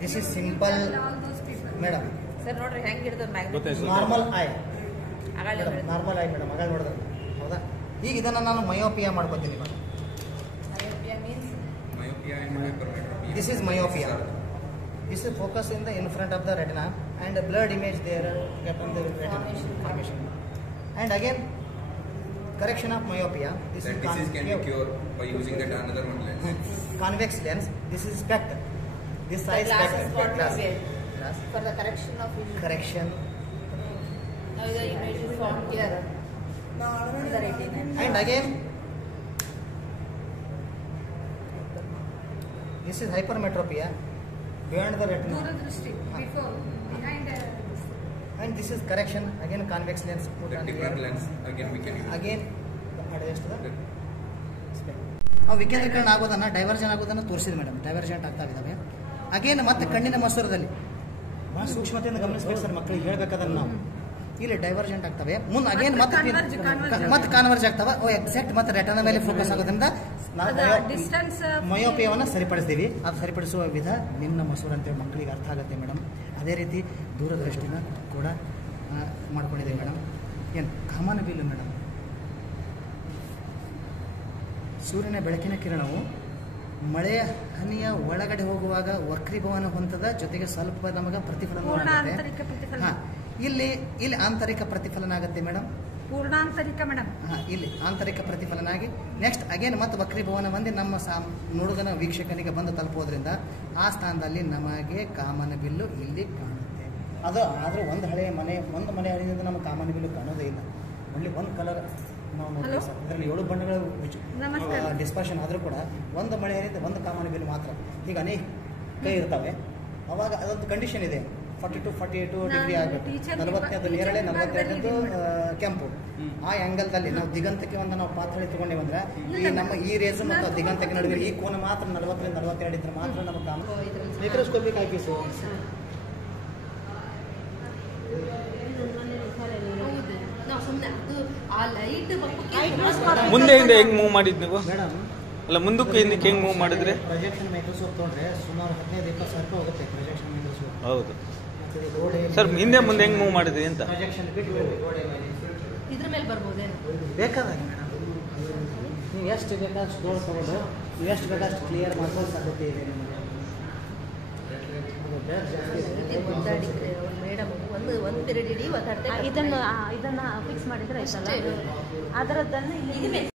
This is simple, madam. Sir, ನೋಡ್ರಿ ಹೆಂಗ್ ಹಿಡಿದ normal I normal I madam ಮಗಳು ನೋಡಿದ್ರೆ ಹೌದಾ. ಈಗ ಇದನ್ನು ನಾನು ಮಯೋಪಿಯಾ ಮಾಡ್ಕೊತೀನಿ madam. This is myopia. This is focus in the in front of the retina and the blurred image there get on the retina formation. And again correction of myopia. This is can be cured by using that another one lens. Convex lens. This is spect. This size spect. Glass. For the correction of vision. Correction. Now the image is formed here. On the retina. And again this is hypermetropia beyond the retina. Before, behind. And this is correction again convex lens put The on different here. lens again we can use. Again adjust the spec. ನಾವು ವಿಕೇಂದ್ರೀಕರಣ ಆಗೋದನ್ನು ಡೈವರ್ಜನ್ ಆಗೋದನ್ನು ತೋರಿಸಿದೆ madam. Divergent ಆಗ್ತಾ ಇದ್ದಾವೆ. Again ಮತ್ತೆ ಕಣ್ಣಿನ ಮಸೂರದಲ್ಲಿ ಭಾಳ ಸೂಕ್ಷ್ಮತೆಯಿಂದ ಗಮನಿಸಬೇಕು ಸರ್. ಮಕ್ಕಳಿಗೆ ಹೇಳ್ಬೇಕಾದ್ರೆ ನಾವು ಇಲ್ಲಿ ಡೈವರ್ಜೆಂಟ್ ಆಗ್ತವೆ ಮುಂದೆ ಅಗೇನ್ ಮತ್ತೆ ಕಾನ್ವರ್ಜ್ ಆಗ್ತವೆ. ಎಕ್ಸಾಕ್ಟ್ ಮತ್ತೆ ರೆಟನ ಮೇಲೆ ಫೋಕಸ್ ಆಗೋದ್ರಿಂದ ಮಯೋಪಿಯವನ್ನು ಸರಿಪಡಿಸ್ತೀವಿ. ಅದು ಸರಿಪಡಿಸುವ ವಿಧ ನಿನ್ನ ಮಸೂರ ಅಂತೇಳಿ ಮಕ್ಕಳಿಗೆ ಅರ್ಥ ಆಗುತ್ತೆ ಮೇಡಮ್. ಅದೇ ರೀತಿ ದೂರದೃಷ್ಟಿನ ಕೂಡ ಮಾಡ್ಕೊಂಡಿದ್ದೀವಿ ಮೇಡಮ್. ಏನು ಕಾಮನ ಬಿಲ್ಲು ಮೇಡಮ್. ಸೂರ್ಯನ ಬೆಳಕಿನ ಕಿರಣವು ಮಳೆಯ ಹನಿಯ ಒಳಗಡೆ ಹೋಗುವಾಗ ವಕ್ರೀಭವನ ಹೊಂದದ ಜೊತೆಗೆ ಸ್ವಲ್ಪ ನಮಗೆ ಪ್ರತಿಫಲನ ಆಗುತ್ತೆ. ಹಾಂ, ಇಲ್ಲಿ ಆಂತರಿಕ ಪ್ರತಿಫಲನ ಆಗುತ್ತೆ ಮೇಡಮ್. ಪೂರ್ಣಾಂತರಿಕ ಮೇಡಮ್. ಹಾಂ, ಇಲ್ಲಿ ಆಂತರಿಕ ಪ್ರತಿಫಲನ ಆಗಿ ನೆಕ್ಸ್ಟ್ ಅಗೇನ್ ಮತ್ತೆ ವಕ್ರೀಭವನ ಬಂದು ನಮ್ಮ ನೋಡುಗನ ವೀಕ್ಷಕನಿಗೆ ಬಂದು ತಲುಪೋದ್ರಿಂದ ಆ ಸ್ಥಾನದಲ್ಲಿ ನಮಗೆ ಕಾಮನ ಬಿಲ್ಲು ಇಲ್ಲಿ ಕಾಣುತ್ತೆ. ಅದು ಆದರೆ ಒಂದು ಮನೆ ಹಳೆಯಿಂದ ನಮಗೆ ಕಾಮನ ಬಿಲ್ಲು ಕಾಣೋದೇ ಇಲ್ಲ. ಒಳ್ಳೆ ಒಂದು ಕಲರ್ ನಾವು ನೋಡ್ತೀವಿ ಸರ್. ಇದರಲ್ಲಿ 7 ಬಣ್ಣಗಳು ಡಿಸ್ಪರ್ಷನ್ ಆದರೂ ಕೂಡ ಒಂದು ಮಳೆ ಹರಿದ ಒಂದು ಕಾಮನ ಬಿಲ್ಲು ಮಾತ್ರ. ಈಗ ಅನೇಕ ಕೈ ಇರ್ತವೆ. ಅವಾಗ ಅದೊಂದು ಕಂಡೀಷನ್ ಇದೆ, 42-48 ಡಿಗ್ರಿ ಆಗಬೇಕು. 40 ನೇರಳೆ, 42 ಕೆಂಪು. ಆ ಆ್ಯಂಗಲ್ದಲ್ಲಿ ನಾವು ದಿಗಂತಕ್ಕೆ ನಾವು ಪಾತ್ರೆ ತಗೊಂಡೇವಂದ್ರೆ ಈ ರೇಸ್ ಮತ್ತು ದಿಗಂತಕ್ಕೆ ನಡುವೆ ಈ ಕೋನ ಮಾತ್ರ 40-42 ಇದ್ರೆ ಮಾತ್ರ ನಮಗೆ ಮೈಕ್ರೋಸ್ಕೋಪಿಕ್ ಐಪೀಸು. ಮುಂದೆ ಹೆಂಗ್ ಮೂವ್ ಮಾಡಿದ್ ನೀವು ಮೇಡಮ್? ಅಲ್ಲ, ಮುಂದಕ್ಕೆ ಹಿಂದಕ್ಕೆ ಹೆಂಗ್ ಮೂವ್ ಮಾಡಿದ್ರೆ? ಪ್ರೊಜೆಕ್ಷನ್ ಮೈಕ್ರೋಸ್ಕೋಪ್ ತೊಗೊಂಡ್ರೆ ಸುಮಾರು 15-20 ಸಾವಿರ ರೂಪಾಯಿ ಹೋಗುತ್ತೆ ಪ್ರೊಜೆಕ್ಷನ್ ಮೈಕ್ರೋಸ್ಕೋಪ್. ಹೌದು ಸರ್. ಹಿಂದೆ ಮುಂದೆ ಹೆಂಗ್ ಮೂವ್ ಮಾಡಿದ್ರಿ ಅಂತ? ಪ್ರೊಜೆಕ್ಷನ್ ಬಿಟ್ಟು ಗೋಡೆ ಮೇಲೆ ಇದ್ರ ಮೇಲೆ ಬರ್ಬೋದೇನು? ಬೇಕಾದಾಗ ಮೇಡಮ್ ನೀವು ಎಷ್ಟು ಬೇಕಾದಷ್ಟು ಗೋಲ್ ತೊಗೊಂಡು ನೀವು ಎಷ್ಟು ಬೇಕಾದಷ್ಟು ಕ್ಲಿಯರ್ ಮಾಡ್ಕೋ ಸಾಧ್ಯತೆ ಇದೆ ನಿಮಗೆ. ಮೇಡಮ್ ಒಂದು ಪೀರಿಯಡ್ ಇಡೀ ಇದನ್ನ ಫಿಕ್ಸ್ ಮಾಡಿದ್ರೆ ಅದರದ್ದನ್ನು